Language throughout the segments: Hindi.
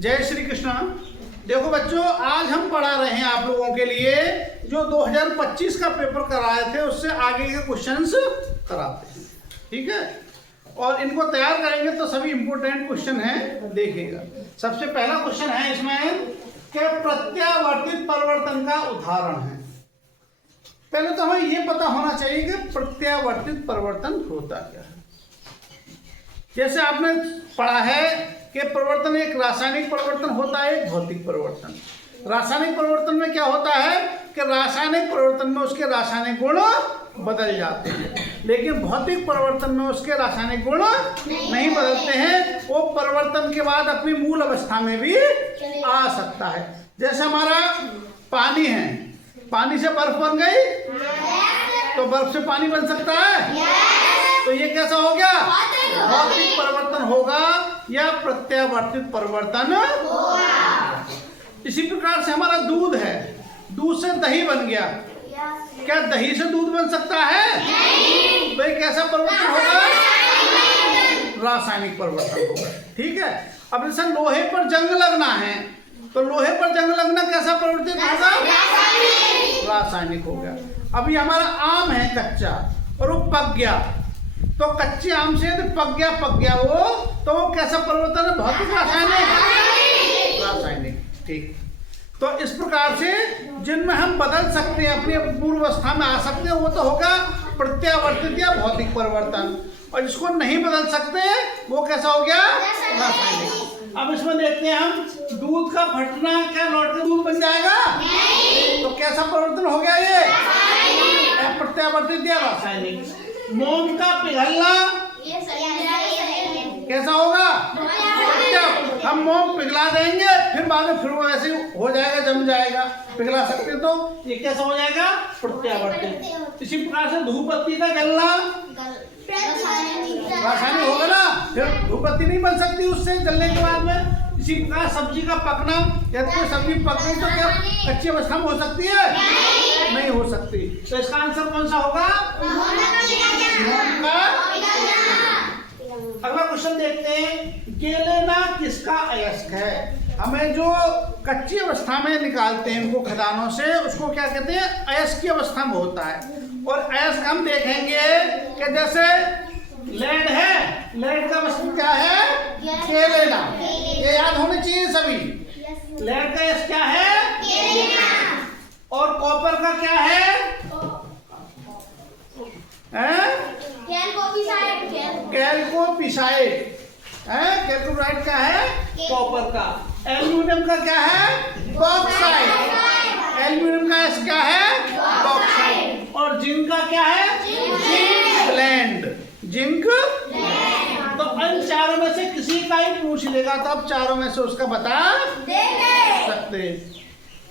जय श्री कृष्ण। देखो बच्चों, आज हम पढ़ा रहे हैं आप लोगों के लिए जो 2025 का पेपर कराए थे उससे आगे के क्वेश्चंस कराते हैं, ठीक है। और इनको तैयार करेंगे तो सभी इंपॉर्टेंट क्वेश्चन हैं, देखिएगा। सबसे पहला क्वेश्चन है इसमें कि प्रत्यावर्तित परिवर्तन का उदाहरण है। पहले तो हमें ये पता होना चाहिए कि प्रत्यावर्तित परिवर्तन होता क्या है। जैसे आपने पढ़ा है कि परिवर्तन एक रासायनिक परिवर्तन होता है, एक भौतिक परिवर्तन। रासायनिक परिवर्तन में क्या होता है कि रासायनिक परिवर्तन में उसके रासायनिक गुण बदल जाते हैं, लेकिन भौतिक परिवर्तन में उसके रासायनिक गुण नहीं बदलते हैं। वो परिवर्तन के बाद अपनी मूल अवस्था में भी आ सकता है। जैसे हमारा पानी है, पानी से बर्फ बन गई तो बर्फ से पानी बन सकता है, तो ये कैसा हो गया? भौतिक परिवर्तन होगा या प्रत्यावर्तित परिवर्तन होगा। इसी प्रकार से हमारा दूध है, दूध से दही बन गया, क्या दही से दूध बन सकता है? तो ये कैसा परिवर्तन होगा? रासायनिक परिवर्तन होगा, ठीक है। अब जैसे लोहे पर जंग लगना है तो लोहे पर जंग लगना कैसा परिवर्तित होगा? रासायनिक हो गया। अभी हमारा आम है कच्चा और वो पक गया, तो कच्चे आम से पक गया वो, तो वो कैसा परिवर्तन है? भौतिक रासायनिक, ठीक। तो इस प्रकार से जिनमें हम बदल सकते हैं, अपनी पूर्व अवस्था में आ सकते हैं, वो तो होगा प्रत्यावर्तित या भौतिक परिवर्तन। और जिसको नहीं बदल सकते वो कैसा हो गया? रासायनिक। अब इसमें देखते हैं हम, दूध का फटना क्या लौट के दूध बन जाएगा? तो कैसा परिवर्तन हो गया ये? प्रत्यावर्तित या रासायनिक। मोम का पिघलना कैसा होगा? हम मोम पिघला देंगे फिर बाद में फिर वो ऐसे हो जाएगा, जम जाएगा, पिघला सकते तो ये कैसा हो जाएगा? प्रत्यावर्तित। इसी प्रकार से धूप बत्ती का जलना रासायनिक होगा ना, फिर धूप बत्ती नहीं बन सकती उससे जलने के बाद में। इसी प्रकार सब्जी का पकना, यदि कोई सब्जी पक गई तो क्या कच्ची अवस्था में हो सकती है? नहीं हो सकती। तो इसका आंसर कौन सा होगा? अगला क्वेश्चन देखते हैं, गेलेना किसका अयस्क है? हमें जो कच्ची अवस्था में निकालते हैं इनको खदानों से, उसको क्या कहते हैं? अयस्क की अवस्था में होता है। और अयस्क हम देखेंगे कि जैसे लेड है, लेड का वस्तु क्या है? गेलेना। ये याद होनी चाहिए सभी। लेड का अयस्क क्या है? और कॉपर का क्या है? कैल्कोपिसाइड। कैल्कोराइड का है? कॉपर का। एल्यूमिनियम का क्या है? बॉक्साइड। एल्यूमिनियम का अयस्क क्या है? बॉक्साइड। और जिंक का क्या है? Zinc blende. Zinc blende. तो इन चारों में से किसी का ही पूछ लेगा तो आप चारों में से उसका बता सकते।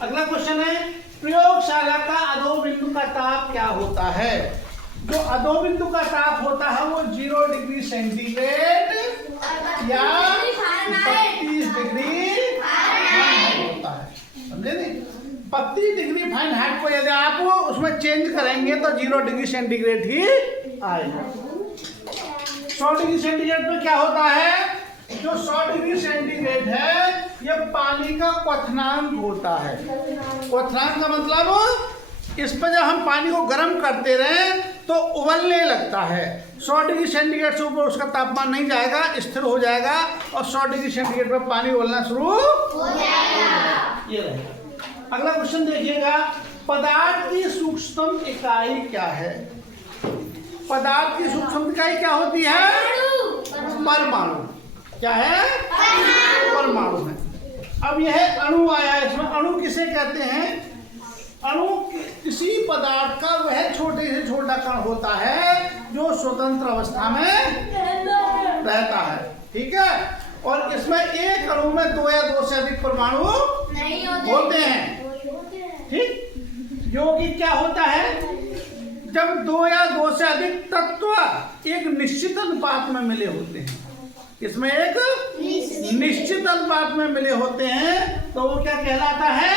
अगला क्वेश्चन है, प्रयोगशाला का अधोबिंदु का ताप क्या होता है? जो अधोबिंदु का ताप होता है वो 0 डिग्री सेंटीग्रेड या 32 डिग्री होता है, समझे नहीं? 32 डिग्री फारेनहाइट को यदि आप उसमें चेंज करेंगे तो 0 डिग्री सेंटीग्रेड ही आएगा। 100 डिग्री सेंटीग्रेड पे क्या होता है? जो 100 डिग्री सेंटीग्रेड है ये पानी का क्वथनांक होता है। क्वथनांक का मतलब इस पर जब हम पानी को गर्म करते रहे तो उबलने लगता है। 100 डिग्री सेंटीग्रेड से ऊपर उसका तापमान नहीं जाएगा, स्थिर हो जाएगा और 100 डिग्री सेंटीग्रेड पर पानी उबलना शुरू हो जाएगा। ये रहेगा। अगला क्वेश्चन देखिएगा, पदार्थ की सूक्ष्मतम इकाई क्या है? पदार्थ की सूक्ष्म इकाई क्या होती है? परमाणु। क्या है? परमाणु है। अब यह अणु आया है, इसमें अणु किसे कहते हैं? अणु किसी पदार्थ का वह छोटे से छोटा कण होता है जो स्वतंत्र अवस्था में रहता है, ठीक है। और इसमें एक अणु में 2 या 2 से अधिक परमाणु होते हैं, ठीक। यौगिक क्या होता है? जब 2 या 2 से अधिक तत्व एक निश्चित अनुपात में मिले होते हैं, इसमें एक निश्चित अनुपात में मिले होते हैं तो वो क्या कहलाता है?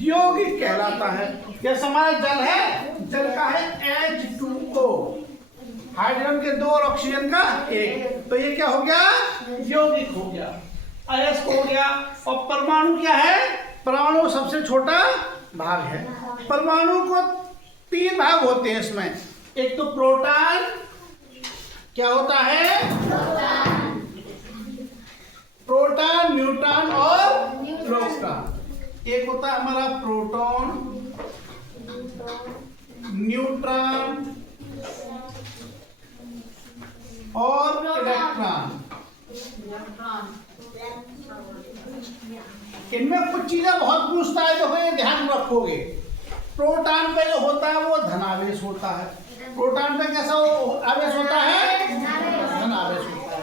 यौगिक कहलाता है। जैसे हमारा जल है, जल का है H2O, हाइड्रोजन के 2 और ऑक्सीजन का 1, तो ये क्या हो गया? यौगिक हो गया। अयस्क हो गया। और परमाणु क्या है? परमाणु सबसे छोटा भाग है। परमाणु को 3 भाग होते हैं इसमें। एक तो प्रोटॉन, क्या होता है? प्रोटॉन, न्यूट्रॉन और इलेक्ट्रॉन। एक होता है हमारा प्रोटॉन, न्यूट्रॉन और इलेक्ट्रॉन। इनमें कुछ चीजें बहुत पूछता है, देखो ये ध्यान रखोगे। प्रोटॉन पे जो होता है वो धनावेश होता है। प्रोटॉन पे कैसा आवेश होता है? धनावेश होता है।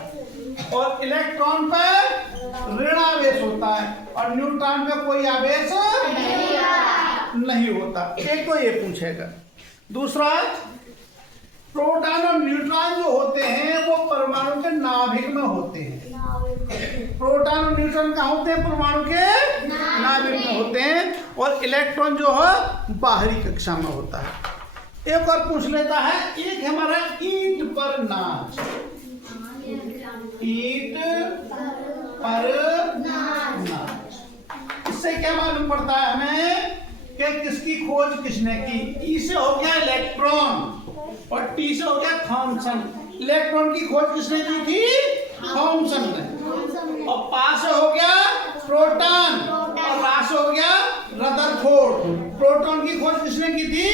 और इलेक्ट्रॉन पे ऋणावेश होता है। और न्यूट्रॉन पे कोई आवेश नहीं होता। एक तो ये पूछेगा। दूसरा, प्रोटॉन और न्यूट्रॉन जो होते हैं वो परमाणु के नाभिक में होते हैं। प्रोटॉन और न्यूट्रॉन कहाँ होते हैं? परमाणु के नाभिक में होते हैं। और इलेक्ट्रॉन जो है बाहरी कक्षा में होता है। एक और पूछ लेता है, एक हमारा ईंट पर नाच। ईंट पर नाच, इससे क्या मालूम पड़ता है हमें कि किसकी खोज किसने की? ई से हो गया इलेक्ट्रॉन और टी से हो गया थॉमसन। इलेक्ट्रॉन की खोज किसने की थी? थॉमसन ने। और पा से हो गया प्रोटॉन और रा से हो गया रदरफोर्ड। प्रोटॉन की खोज किसने की थी?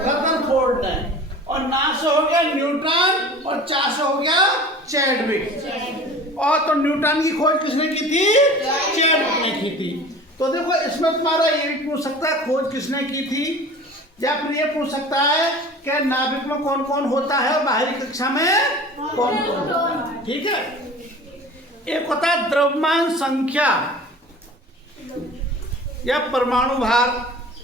रदरफोर्ड ने। और ना से हो गया न्यूट्रॉन और चा से हो गया चैडविक। और तो न्यूट्रॉन की खोज किसने की थी? चैडविक ने की थी। तो देखो इसमें तुम्हारा ये भी पूछ सकता है खोज किसने की थी, या फिर ये पूछ सकता है कि नाभिक में कौन कौन होता है और बाहरी कक्षा में कौन कौन होता है। ठीक है। एक होता है द्रव्यमान संख्या या परमाणु भार,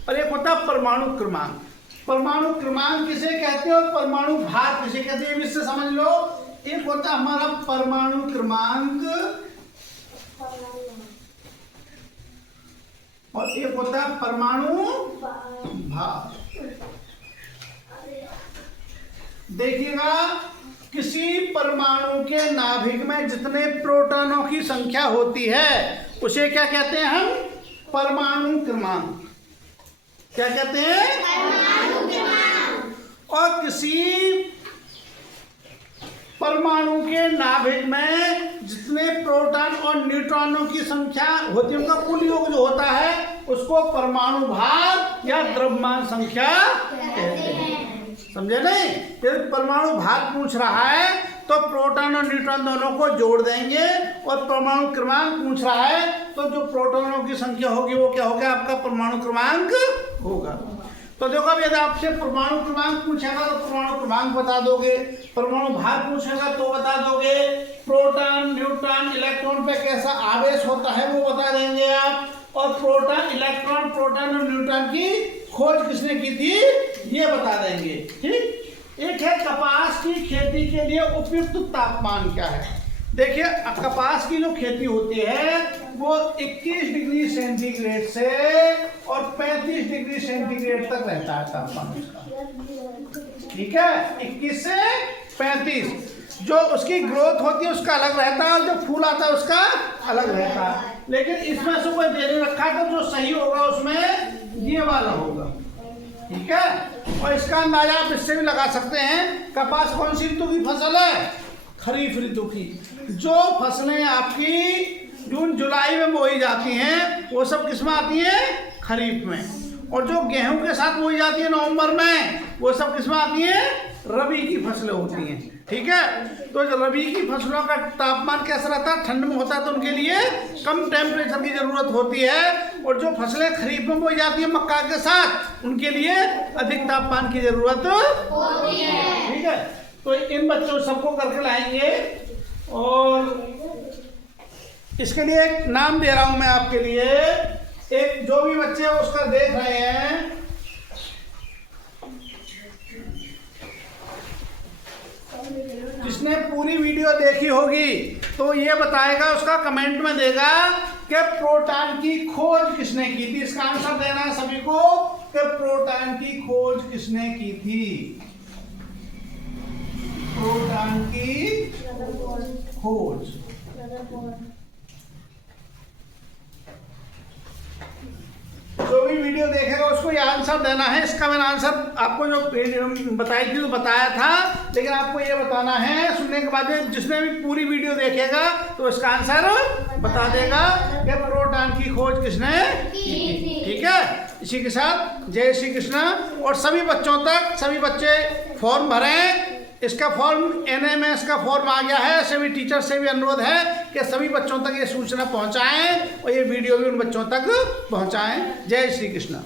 और एक होता है परमाणु क्रमांक। परमाणु क्रमांक किसे कहते हैं और परमाणु भार किसे कहते हैं, इससे समझ लो। एक होता है हमारा परमाणु क्रमांक और एक होता है परमाणु भार। देखिएगा, किसी परमाणु के नाभिक में जितने प्रोटॉनों की संख्या होती है उसे क्या कहते हैं हम? परमाणु क्रमांक। क्या कहते हैं? परमाणु क्रमांक। और किसी परमाणु के नाभिक में जितने प्रोटॉन और न्यूट्रॉनों की संख्या होती है उनका कुल योग जो होता है उसको परमाणु भार या द्रव्यमान संख्या कहते हैं। समझे नहीं? फिर परमाणु भार पूछ रहा है तो प्रोटॉन और न्यूट्रॉन दोनों को जोड़ देंगे। और परमाणु क्रमांक पूछ रहा है तो जो प्रोटॉनों की संख्या होगी वो क्या होगा? आपका परमाणु क्रमांक होगा। तो देखो, अब यदि आपसे परमाणु क्रमांक पूछेगा तो परमाणु क्रमांक बता दोगे, परमाणु भार पूछेगा तो बता दोगे, प्रोटॉन न्यूट्रॉन इलेक्ट्रॉन पे कैसा आवेश होता है वो बता देंगे आप, और प्रोटॉन इलेक्ट्रॉन प्रोटॉन और न्यूट्रॉन की खोज किसने की थी ये बता देंगे। ठीक। एक है कपास की खेती के लिए उपयुक्त तापमान क्या है। देखिए, कपास की जो खेती होती है वो 21 डिग्री सेंटीग्रेड से और 35 डिग्री सेंटीग्रेड तक रहता है तापमान उसका। ठीक है, 21 से 35। जो उसकी ग्रोथ होती है उसका अलग रहता है और जो फूल आता है उसका अलग रहता है। लेकिन इसमें से कोई दे रखा है तो जो सही होगा उसमें ये वाला होगा। ठीक है। और इसका अंदाजा आप इससे भी लगा सकते हैं, कपास कौन सी ऋतु की फसल है? खरीफ ऋतु की। जो फसलें आपकी जून जुलाई में बोई जाती हैं वो सब किस में आती हैं? खरीफ में। और जो गेहूं के साथ बोई जाती है नवंबर में वो सब किस में आती हैं? रबी की फसलें होती हैं। ठीक है। तो रबी की फसलों का तापमान कैसा रहता है? ठंड में होता है तो उनके लिए कम टेम्परेचर की जरूरत होती है। और जो फसलें खरीफ में बोई जाती है मक्का के साथ उनके लिए अधिक तापमान की जरूरत होती है। ठीक है। तो इन बच्चों सबको करके लाएंगे और इसके लिए एक नाम दे रहा हूं मैं आपके लिए। एक जो भी बच्चे उसका देख रहे हैं, जिसने पूरी वीडियो देखी होगी तो ये बताएगा, उसका कमेंट में देगा कि प्रोटॉन की खोज किसने की थी। इसका आंसर देना है सभी को कि प्रोटॉन की खोज किसने की थी। प्रोटॉन की खोज वीडियो देखेगा उसको ये आंसर देना है। इसका मैंने आंसर आपको जो बताई थी तो बताया था, लेकिन आपको ये बताना है सुनने के बाद जिसने भी पूरी वीडियो देखेगा तो इसका आंसर बता देगा कि प्रोटॉन की खोज किसने की। ठीक है, इसी के साथ जय श्री कृष्ण। और सभी बच्चों तक, सभी बच्चे फॉर्म भरें। इसका फॉर्म NMS का फॉर्म आ गया है। सभी टीचर से भी अनुरोध है कि सभी बच्चों तक ये सूचना पहुंचाएं और ये वीडियो भी उन बच्चों तक पहुंचाएं। जय श्री कृष्ण।